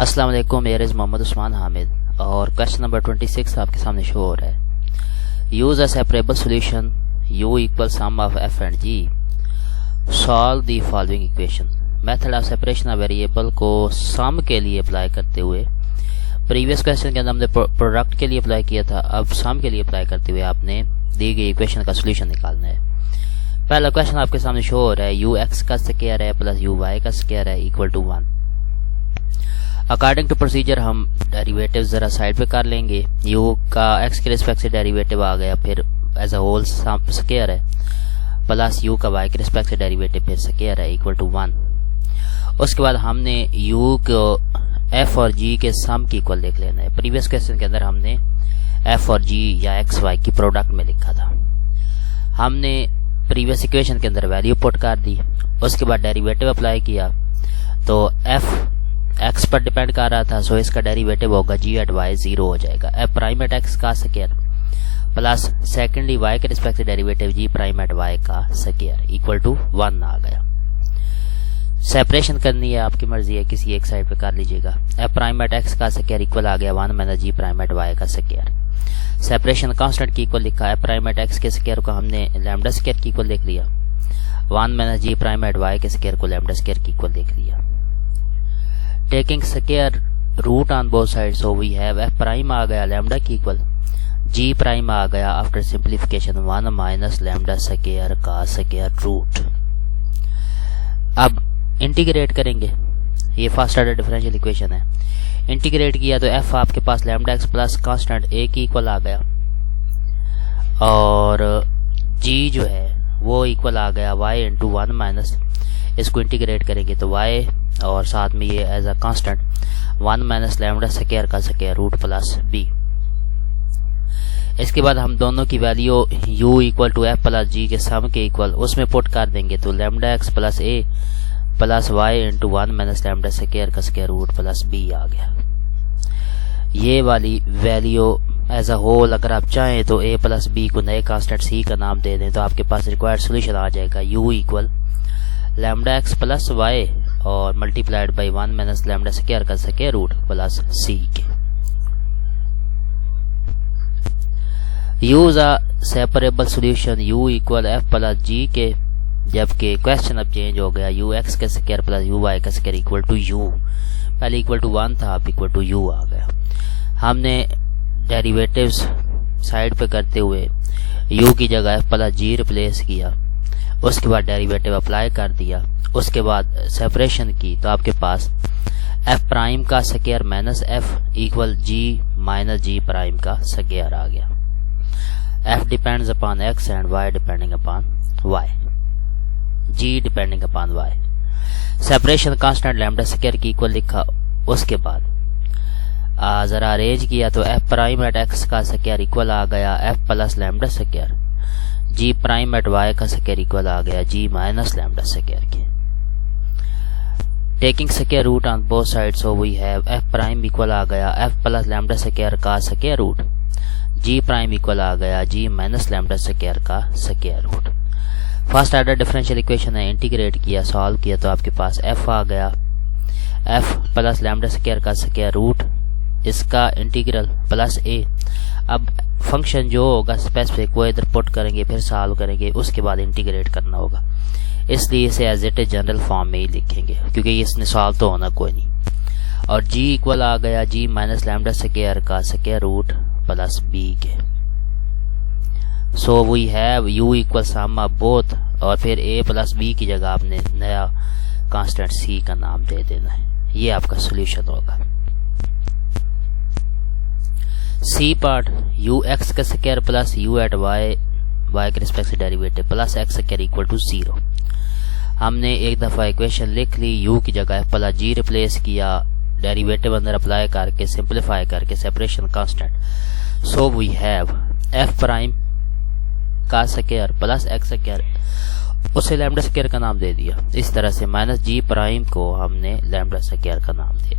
अस्सलाम वालेकुम, mayor is Mohammad Usman Hamid और क्वेश्चन नंबर 26 आपके सामने शो हो रहा है। Use a separable solution u equal sum of f and g, solve the following equation. Method of separation of variable को सम के लिए अप्लाई करते हुए, प्रीवियस क्वेश्चन के अंदर हमने प्रोडक्ट के लिए अप्लाई किया था, अब सम के लिए अप्लाई करते हुए आपने दी गई इक्वेशन का सोल्यूशन निकालना है। पहला क्वेश्चन आपके सामने शो हो रहा है, यू एक्स का स्क्वायर है प्लस यू वाई का स्क्वायर है equal to 1। According to procedure हम डेरिवेटिव ज़रा साइड पे कर लेंगे। u का x के रिस्पेक्ट से डेरिवेटिव आ गया, फिर एज अ होल स्क्वायर है, प्लस u का y के रिस्पेक्ट से डेरिवेटिव फिर स्क्वायर है इक्वल टू 1। उसके बाद हमने u को f और g के सम की इक्वल देख लेना है। प्रीवियस क्वेश्चन के अंदर हमने f और g या x y की प्रोडक्ट में लिखा था। हमने प्रीवियस इक्वेशन के अंदर वैल्यू पुट कर दी, उसके बाद डेरिवेटिव अप्लाई किया तो f x पर डिपेंड कर रहा था, सो इसका डेरिवेटिव होगा g एट y 0 हो जाएगा। f प्राइम एट x का स्क्वायर प्लस सेकेंडली y के रिस्पेक्ट से derivative g prime at y का स्क्वायर इक्वल टू 1 आ गया। सेपरेशन करनी है, आपकी मर्जी है, किसी एक साइड पे कर लीजिएगा। f प्राइम एट x का स्क्वायर इक्वल आ गया 1 minus g prime at y का स्क्वायर। सेपरेशन कांस्टेंट की इक्वल लिखा है, प्राइम एट x के स्क्वायर को हमने लैम्डा स्क्वायर की इक्वल देख लिया, 1 minus g prime at y के स्क्वायर को लैम्डा स्क्वायर की इक्वल देख लिया। Taking square root on both side, so we have f prime आ गया लैम्डा की इक्वल, g प्राइम आ गया after simplification 1 minus lambda square का स्क्वायर रूट। अब इंटीग्रेट करेंगे, ये फर्स्ट ऑर्डर डिफरेंशियल इक्वेशन है। इंटीग्रेट किया तो f आपके पास lambda x plus constant a की इक्वल आ गया और g जो है वो इक्वल आ गया y इंटू 1 माइनस, इसको इंटीग्रेट करेंगे तो y और साथ में ये as a constant 1 minus lambda square का स्क्वायर रूट प्लस b। इसके बाद हम दोनों की value u equal to f plus g के सम के इक्वल उसमें पुट कर देंगे तो lambda x plus a plus y into 1 minus lambda square का स्क्वायर रूट प्लस b आ गया। ये वाली वैल्यू एज अ होल अगर आप चाहें तो a प्लस b को नए कांस्टेंट c का नाम दे दें तो आपके पास रिक्वायर्ड सोल्यूशन आ जाएगा u equal lambda x plus y और multiplied by 1 minus lambda square का स्क्वायर रूट प्लस c के। Use a separable solution u equal f plus g के, जबकि क्वेश्चन अब चेंज हो गया u x का स्क्वायर प्लस u y का स्क्वायर इक्वल टू u, पहले इक्वल टू 1 था, अब इक्वल टू u आ गया। हमने डेरिवेटिव्स साइड पे करते हुए u की जगह f प्लस g रिप्लेस किया, उसके बाद डेरिवेटिव अप्लाई कर दिया, उसके बाद सेपरेशन की तो आपके पास f प्राइम का square minus f equal g minus g prime का स्क्वायर आ गया। f depends upon x and y depending upon y, g depending upon y। Separation constant lambda square की इक्वल लिखा, उसके बाद जरा अरेंज किया तो f प्राइम एट x का स्क्वायर इक्वल आ गया f plus lambda square, g prime at y का स्क्वायर इक्वल आ गया g माइनस लैम्डा स्क्वायर के। Taking square root on both side, so we have f prime equal आ गया f plus lambda square का square root, g prime equal आ गया g minus lambda square का square root. First order differential equation है, integrate किया solve किया तो आपके पास f आ गया f प्लस लैम्डा स्क्वायर का स्क्वायर रूट, इसका इंटीग्रल प्लस a। अब फंक्शन जो होगा स्पेसिफिक वो इधर पुट करेंगे, फिर सॉल्व करेंगे, उसके बाद इंटीग्रेट करना होगा, इसलिए इसे as it is general form में ही लिखेंगे क्योंकि इसने सॉल्व तो होना कोई नहीं। और g इक्वल आ गया g माइनस लैम्डा स्क्वायर का स्क्वायर रूट प्लस b के। So we have u equal sum of both, और फिर a प्लस b की जगह आपने नया कांस्टेंट c का नाम दे देना है, ये आपका सोल्यूशन होगा। सी पार्ट u x का square plus u at y के रिस्पेक्ट से derivative plus x square equal to 0। हमने एक दफ़ा इक्वेशन लिख ली, u की जगह f प्लस g रिप्लेस किया, डेरिवेटिव अंदर अप्लाई करके सिंप्लीफाई करके separation constant, so we have f prime का स्क्वायर प्लस x स्क्वायर, उसे लैम्डा स्क्वायर का नाम दे दिया, इस तरह से माइनस g प्राइम को हमने लैम्डा स्क्वायर का नाम दे दिया।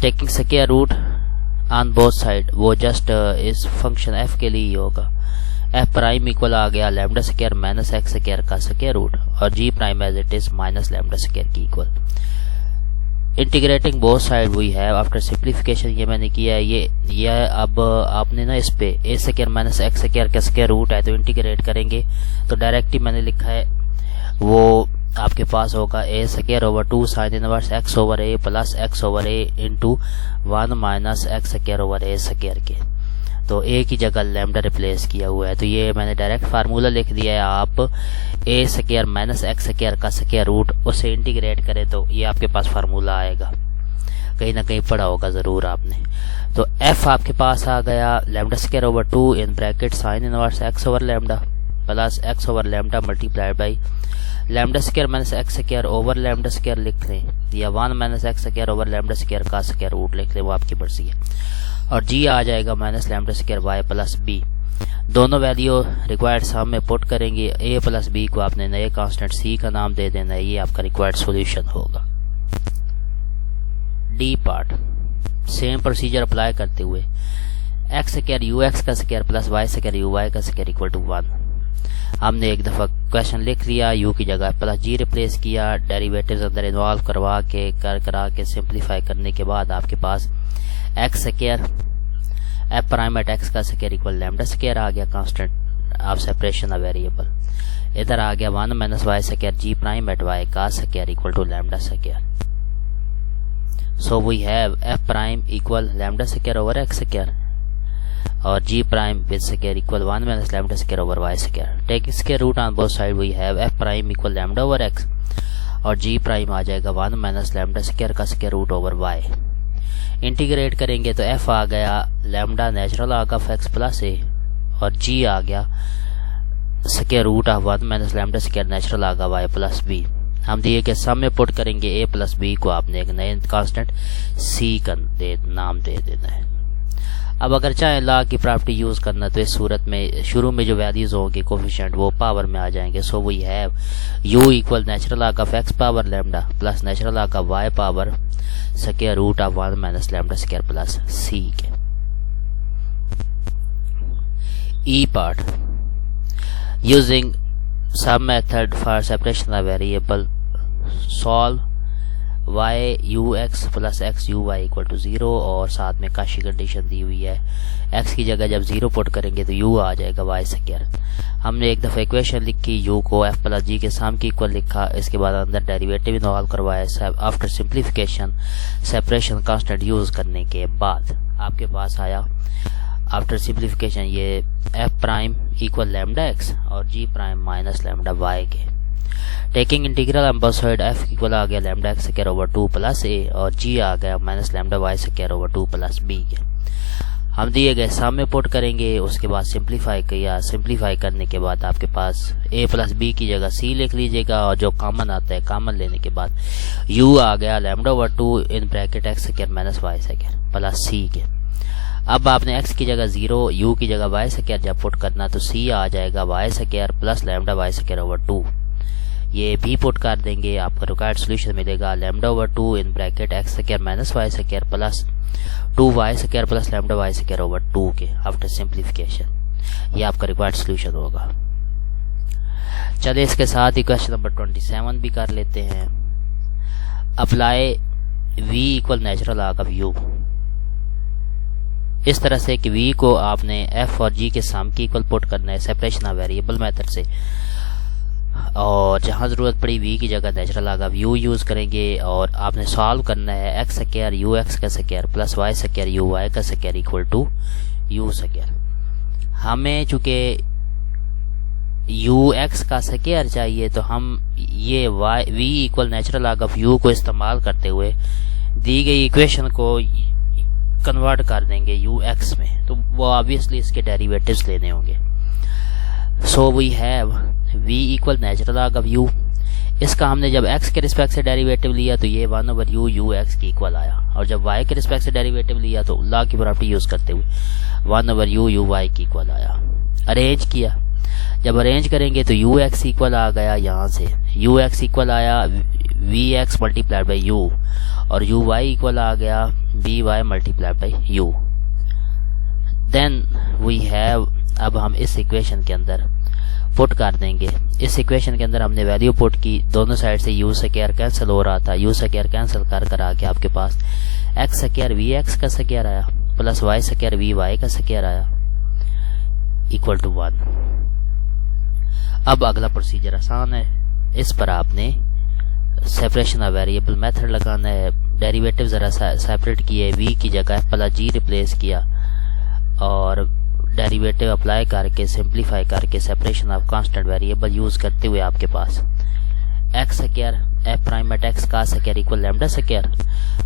Taking square root on both side, वो जस्ट इस फंक्शन f के लिए ही होगा, f प्राइम इक्वल आ गया lambda square minus x square का स्क्वायर रूट और g prime as it is minus lambda square की equal. Integrating both side we have after simplification, ये मैंने किया है। ये अब आपने ना इस पे ए स्क्वायर माइनस एक्स स्क्वायर का स्क्वायर रूट है तो इंटीग्रेट करेंगे तो डायरेक्ट ही मैंने लिखा है वो आपके पास होगा a square over 2 sine inverse x over a plus x over a into 1 minus x square over a square के। तो ए की जगह लैम्डा रिप्लेस किया हुआ है तो ये मैंने डायरेक्ट फार्मूला लिख दिया है। आप ए स्क्वायर माइनस एक्स स्क्वायर का स्क्वायर रूट उसे इंटीग्रेट करें तो ये आपके पास फार्मूला आएगा, कहीं ना कहीं पढ़ा होगा ज़रूर आपने। तो एफ आपके पास आ गया lambda square over 2 in bracket sign inverse x over lambda plus x over lambda multiplied by lambda square minus x square over lambda square लिख लें या 1 minus x square over lambda square का square root लिख लें, वो आपकी मर्जी है। और जी आ जाएगा minus lambda square Y plus B. दोनों वैल्यू रिक्वायर्ड सम में पुट करेंगे। ए प्लस बी को आपने नए कांस्टेंट सी का नाम दे देना है, ये आपका रिक्वायर्ड सॉल्यूशन होगा। D part same procedure apply करते हुए एक्स स्क्वायर यू एक्स का square plus Y square you Y का स्क्वायर इक्वल टू 1। हमने एक दफ़ा क्वेश्चन लिख लिया, यू की जगह प्लस जी रिप्लेस किया, डेरिवेटिव्स अंदर इन्वॉल्व करवा के करा के सिंप्लीफाई करने के बाद आपके पास x square f prime at x का स्क्वायर इक्वल लैम्डा स्क्वायर आ गया constant of separation of variable. इधर आ गया 1 minus Y square g prime at y का square equal to lambda square. So we have f prime equal lambda square over x square और g prime with square equal 1 minus lambda square over y square. Take square root on both side we have f prime equal lambda over x और g prime आ जाएगा 1 minus lambda square का square root over y। Integrate करेंगे तो f आ गया lambda natural log of x plus a और g आ गया square root of 1 minus lambda square natural log of y plus b। हम दिए के सम में पुट करेंगे a प्लस b को आपने एक नए कांस्टेंट c का नाम दे देना है। अब अगर चाहे लॉ की प्रॉपर्टी यूज़ करना तो इस सूरत में शुरू में जो वैल्यूज होंगे कोफिशिएंट वो पावर में आ जाएंगे। So we have u equal natural log of x power lambda plus natural log of y power square root of 1 minus lambda square plus c के। E part using some method for separation of variable solve y u x plus x u y equal to 0 और साथ में Kashi condition दी हुई है। x की जगह जब 0 put करेंगे तो u आ जाएगा y स्क्वायर। हमने एक दफ़ा इक्वेशन लिखी, u को f प्लस g के सम की इक्वल लिखा, इसके बाद अंदर डेरिवेटिव इन्वॉल्व करवाया। After simplification separation constant use करने के बाद आपके पास आया आफ्टर सिंप्लीफिकेशन ये f prime equal lambda x और g prime minus lambda y के। Taking integral on both side f equal आ गया lambda x square over 2 plus a और g आ गया minus lambda y square over 2 plus b के। हम दिए गए सम में पुट करेंगे, उसके बाद सिंप्लीफाई किया। सिंप्लीफाई करने के बाद आपके पास a प्लस b की जगह c लिख लीजिएगा और जो कॉमन आता है कॉमन लेने के बाद u आ गया lambda over 2 in bracket x square minus y square plus c के। अब आपने x की जगह 0 u की जगह y स्क्वायर जब पुट करना तो c आ जाएगा y square plus lambda y square over 2। ये भी पुट कर देंगे, आपका रिक्वायर्ड सोल्यूशन मिलेगा lambda over 2 in bracket X square minus Y square plus 2y square plus lambda y square over 2 के आफ्टर सिंप्लीफिकेशन। ये आपका रिक्वायर्ड सोल्यूशन होगा। चलिए इसके साथ ही क्वेश्चन नंबर 27 भी कर लेते हैं। Apply v equal natural log of u इस तरह से कि v को आपने f और g के सम की इक्वल पुट करना है सेपरेशन ऑफ वेरिएबल मेथड से, और जहाँ ज़रूरत पड़ी v की जगह natural log of u use करेंगे और आपने सॉल्व करना है एक्स स्क्वायर यू एक्स का square plus Y square you Y का square equal to u square. हमें चूँकि यू एक्स का स्क्वायर चाहिए तो हम ये v equal natural log of u को इस्तेमाल करते हुए दी गई इक्वेशन को कन्वर्ट कर देंगे यू एक्स में, तो वो ऑब्वियसली इसके डेरिवेटिव्स लेने होंगे। So we have v equal natural log of u। इसका हमने जब x के रिस्पेक्ट से डेरिवेटिव लिया तो ये 1 ओवर u x की इक्वल आया, और जब y के रिस्पेक्ट से डेरिवेटिव लिया तो लॉ की प्रॉपर्टी यूज़ करते हुए 1 ओवर u y की इक्वल आया। अरेंज किया, जब अरेंज करेंगे तो u x इक्वल आ गया, यहाँ से u x इक्वल आया v x multiplied by u और u y इक्वल आ गया b y multiplied by u। Then we have, अब हम इस इक्वेशन के अंदर पुट कर देंगे। इस इक्वेशन के अंदर हमने वैल्यू पुट की, दोनों साइड से यू स्क्वायर कैंसिल हो रहा था, यू स्क्वायर कैंसिल कर कर आके आपके पास एक्स स्क्वायर वी एक्स का स्क्वायर आया plus Y square V Y का स्क्वायर आया इक्वल टू 1। अब अगला प्रोसीजर आसान है, इस पर आपने सेपरेशन ऑफ वेरिएबल मेथड लगाना है। डेरिवेटिव ज़रा सेपरेट किए, वी की जगह एफ प्लस जी रिप्लेस किया और डेरिवेटिव अप्लाई करके सिंप्लीफाई करके separation of constant variable use करते हुए आपके पास x square f prime at x का square equal lambda square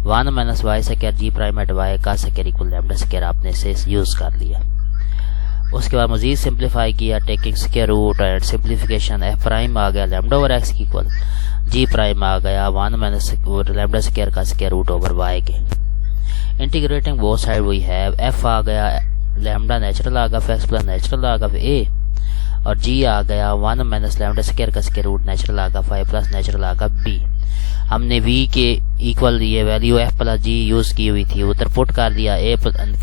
1 minus Y square g prime at y का स्क्वायर इक्वल लैम्डा स्क्वायर आपने इसे यूज़ कर लिया। उसके बाद मजीद सिंप्लीफाई किया, taking square root and simplification f prime आ गया lambda over x equal g prime आ गया 1 माइनस लैम्डा स्क्वायर का स्क्वायर रूट ओवर वाई के। Integrating both side we have f आ गया लैम्डा नेचुरल आ गया एक्स प्लस नेचुरल आ गया ए और जी आ गया 1 माइनस लैम्डा स्क्वायर का स्क्वायर रूट नेचुरल आ गया 5 प्लस नेचुरल आ गया बी। हमने v के इक्वल ये वैल्यू f प्लस जी यूज़ की हुई थी, उधर पुट कर दिया, a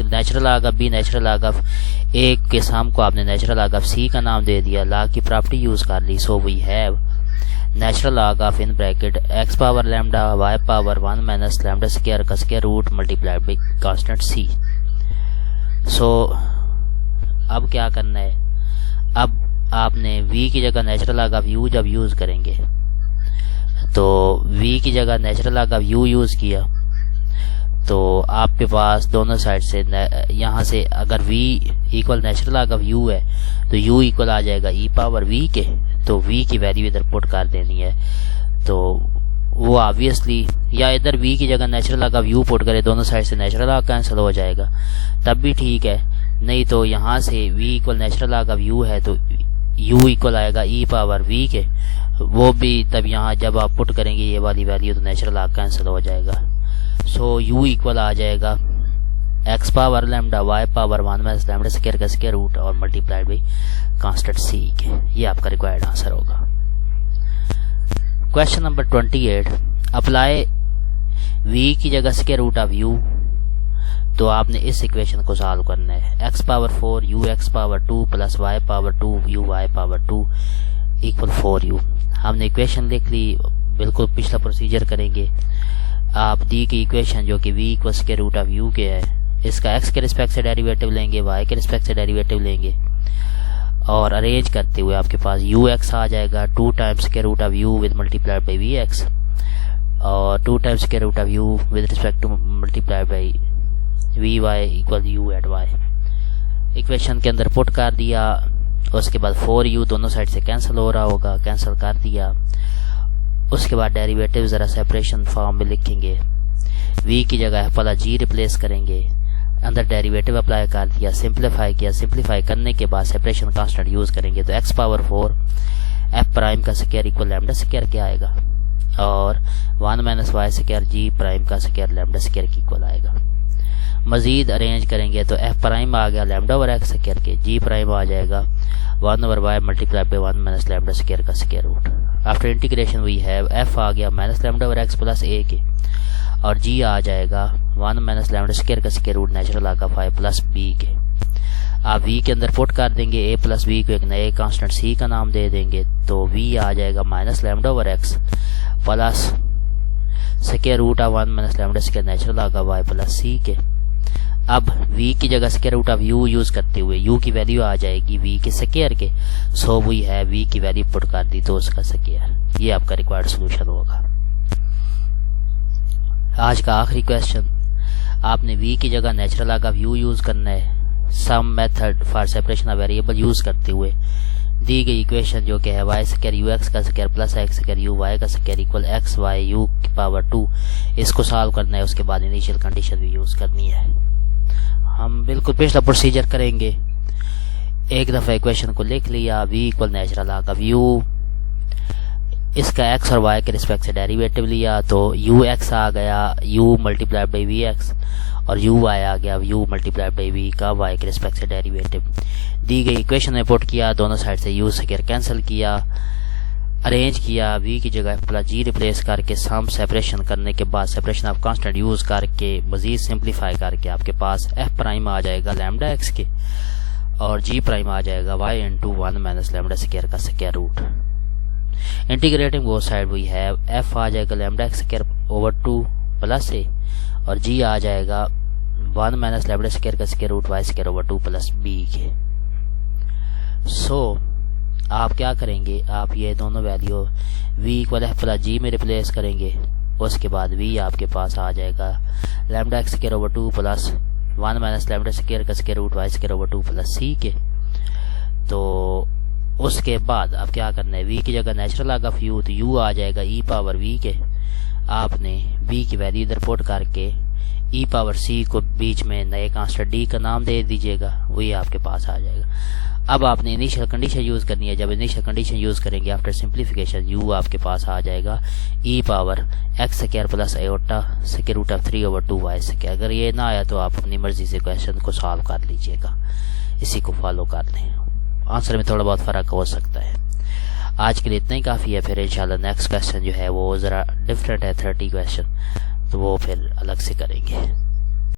नेचुरल आ गया b नेचुरल आ गया, a के साम को आपने नेचुरल आ गया c का नाम दे दिया, ला की प्रॉपर्टी यूज़ कर ली। सो वी हैव नेचुरल आ गया in bracket x power lambda y power 1 minus lambda square का square root multiplied by constant c। सो अब क्या करना है, अब आपने v की जगह नेचुरल आ गया u जब यूज़ करेंगे तो v की जगह नेचुरल आ गया u यूज़ किया तो आपके पास दोनों साइड से यहाँ से अगर v इक्वल नेचुरल आ गया u है तो u इक्वल आ जाएगा e पावर v के, तो v की वैल्यू इधर पुट कर देनी है। तो वो ऑब्वियसली या इधर v की जगह नेचुरल आ गया u पुट करे, दोनों साइड से नेचुरल आ कैंसिल हो जाएगा तब भी ठीक है, नहीं तो यहाँ से v इक्वल नेचुरल आ गया u है तो u इक्वल आएगा e पावर v के, वो भी तब यहाँ जब आप पुट करेंगे ये वाली वैल्यू तो नेचुरल आ कैंसिल हो जाएगा। सो u इक्वल आ जाएगा x power lambda y power 1 minus lambda square का स्क्वायर रूट और मल्टीप्लाइड बाई कांस्टेंट c के। ये आपका रिक्वायर्ड आंसर होगा। क्वेश्चन नंबर 28, अप्लाई v की जगह स्क्वायर रूट ऑफ u, तो आपने इस इक्वेशन को सॉल्व करना है। x power 4 u x power 2 plus y power 2 u y power 2 equal 4u। हमने इक्वेशन लिख ली, बिल्कुल पिछला प्रोसीजर करेंगे। आप दी की इक्वेशन जो कि v equal square root of u के है, इसका x के रिस्पेक्ट से डेरिवेटिव लेंगे, y के रिस्पेक्ट से डेरिवेटिव लेंगे और अरेंज करते हुए आपके पास ux आ जाएगा 2 times square root of u with multiplied by vx और 2 times square root of u with respect to multiplied by vy equal u at y। Equation के अंदर पुट कर दिया, उसके बाद 4u दोनों साइड से कैंसिल हो रहा होगा, कैंसिल कर दिया। उसके बाद डेरिवेटिव ज़रा सेपरेशन फॉर्म में लिखेंगे, v की जगह प्लस जी रिप्लेस करेंगे, अंदर डेरिवेटिव अप्लाई कर दिया, सिंप्लीफाई किया, सिंप्लीफाई करने के बाद सेपरेशन कांस्टेंट यूज़ करेंगे तो x पावर 4 f प्राइम का स्क्वायर इक्वल लैम्डा स्क्वायर क्या आएगा और 1 minus Y square g prime का स्क्वायर लैम्डा स्क्वायर की इक्वल आएगा। मजीद अरेंज करेंगे तो f प्राइम आ गया लैम्डा ओवर एक्स स्क्वायर के, g प्राइम आ जाएगा 1 over y multiply by 1 minus lambda square का square root. After integration we have f आ गया minus lambda over x plus a के और g आ जाएगा 1 माइनस लैम्डा स्क्वायर का स्क्वायर रूट नेचुरल आ गया 5 प्लस b के। आप v के अंदर पुट कर देंगे, a प्लस b को एक नए कांस्टेंट c का नाम दे देंगे तो v आ जाएगा minus lambda over x plus square root of 1 minus lambda square natural आ गया y प्लस c के। अब v की जगह square root of u use करते हुए u की वैल्यू आ जाएगी v के स्क्वायर के, सो वी है v की वैल्यू पुट कर दी तो उसका स्क्वायर। ये आपका रिक्वायर्ड सोल्यूशन होगा। आज का आखिरी क्वेश्चन, आपने v की जगह नेचुरल आगा u यूज़ करना है। Some method for separation of variable use करते हुए दी गई इक्वेशन जो कि है y स्क्वायर यू एक्स का square plus x square you Y का square equal x y u की पावर 2, इसको सॉल्व करना है। उसके बाद इनिशियल कंडीशन भी यूज़ करनी है। हम बिल्कुल पिछला प्रोसीजर करेंगे। एक दफ़ा इक्वेशन को लिख लिया, v equal natural log u, इसका x और y के रिस्पेक्ट से डेरिवेटिव लिया तो u x आ गया u multiplied by V X और u y आ गया u मल्टीप्लाइड बाई v का y के रिस्पेक्ट से डेरिवेटिव। दी गई इक्वेशन में पुट किया, दोनों साइड से u स्क्वायर कैंसिल किया, अरेंज किया, v की जगह प्लस g रिप्लेस करके सम सेपरेशन करने के बाद सेपरेशन ऑफ कांस्टेंट यूज़ करके मज़ीद सिंप्लीफाई करके आपके पास f प्राइम आ जाएगा लैम्डा x के और जी प्राइम आ जाएगा y into 1 minus lambda square का square root. Integrating both side we have f आ जाएगा lambda square over 2 plus a और g आ जाएगा 1 माइनस लैम्डा स्क्वायर का square root y square over 2 plus b के। सो आप क्या करेंगे, आप ये दोनों value v equal f plus g में रिप्लेस करेंगे। उसके बाद v आपके पास आ जाएगा lambda x square over 2 plus 1 minus lambda square का square root y square over 2 plus c के। तो उसके बाद अब क्या करना है, v की जगह नेचुरल लॉग ऑफ u, तो u आ जाएगा e पावर v के। आपने v की वैल्यू इधर पुट करके e पावर c को बीच में नए कांस्टेंट d का नाम दे दीजिएगा, वही आपके पास आ जाएगा। अब आपने इनिशियल कंडीशन यूज़ करनी है। जब इनिशियल कंडीशन यूज़ करेंगे आफ्टर सिंप्लीफिकेशन u आपके पास आ जाएगा e power x square plus iota square root of 3 over 2 y square. अगर ये ना आया तो आप अपनी मर्जी से क्वेश्चन को सॉल्व कर लीजिएगा, इसी को फॉलो कर लें। आंसर में थोड़ा बहुत फ़र्क हो सकता है। आज के लिए इतना ही काफ़ी है। फिर इंशाल्लाह नेक्स्ट क्वेश्चन जो है वो ज़रा डिफरेंट है, 30 क्वेश्चन, तो वो फिर अलग से करेंगे।